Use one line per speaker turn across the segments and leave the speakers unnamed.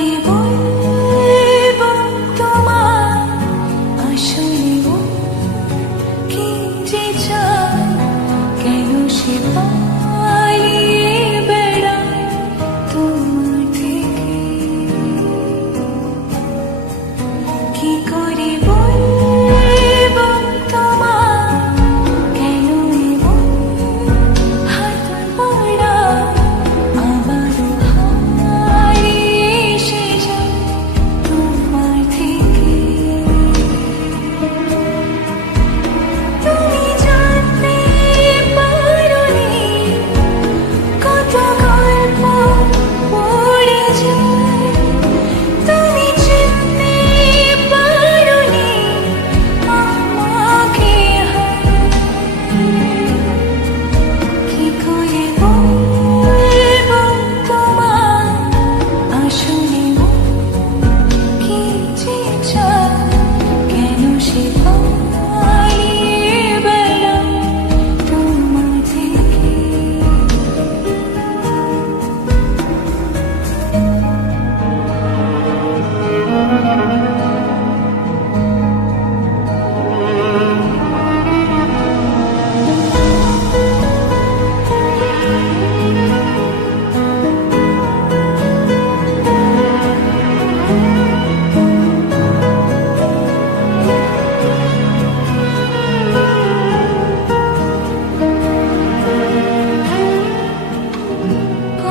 Thank you.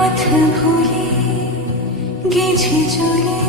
같은 우리 기지절이